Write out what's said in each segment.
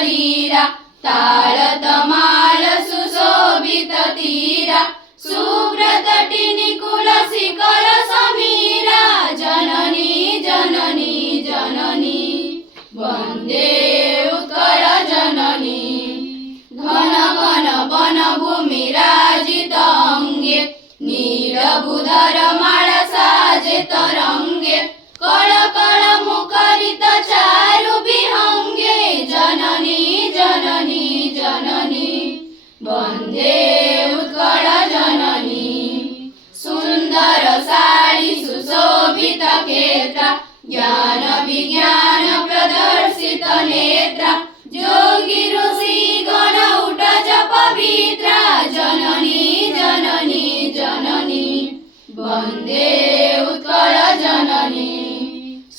शरीरा ताळतमाल सुशोभित तीरा सुब्रतटिनी कुलशिखर समीरा जननी जननी जननी वन्दे उत्कल जननी घन घन वनभूमि राजित अंगे नीलबुधर माळ साजे तरंगे कळ कळ मुखरित चारु विहंगे जननी जननी जननी वन्दे उत्कल जननी सुंदर साडी सुशोभित क्षेत्र ज्ञान विज्ञान प्रदर्शित नेत्र जोगी ऋषि गण उठ जप पवित्र जननी जननी जननी वन्दे उत्कल जननी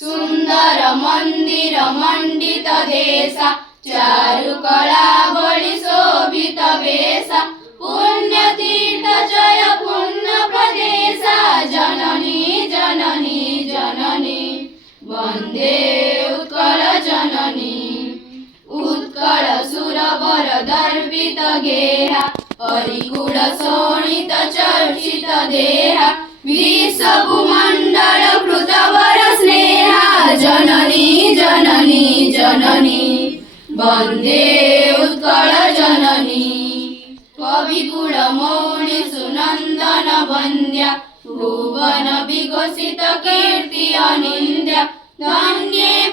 सुंदर मंदिर मंडित देशा चारुकला बलि शोभित वेशा पुण्यतीर्थ जय पुण्य प्रदेशा जननी जननी जननी वन्दे उत्कल जननी उत्कल सुरवर दर्पित गेहा हरिकुल शोणित चर्चित देहा विश्वभूमण्डल कृतवर स्नेहा जननी जननी जननी वन्दे उत्कल जननी कविकुल मौनि सुनन्दन वन्द्या भुवन विकसित कीर्ति अनिन्द्या धन्ये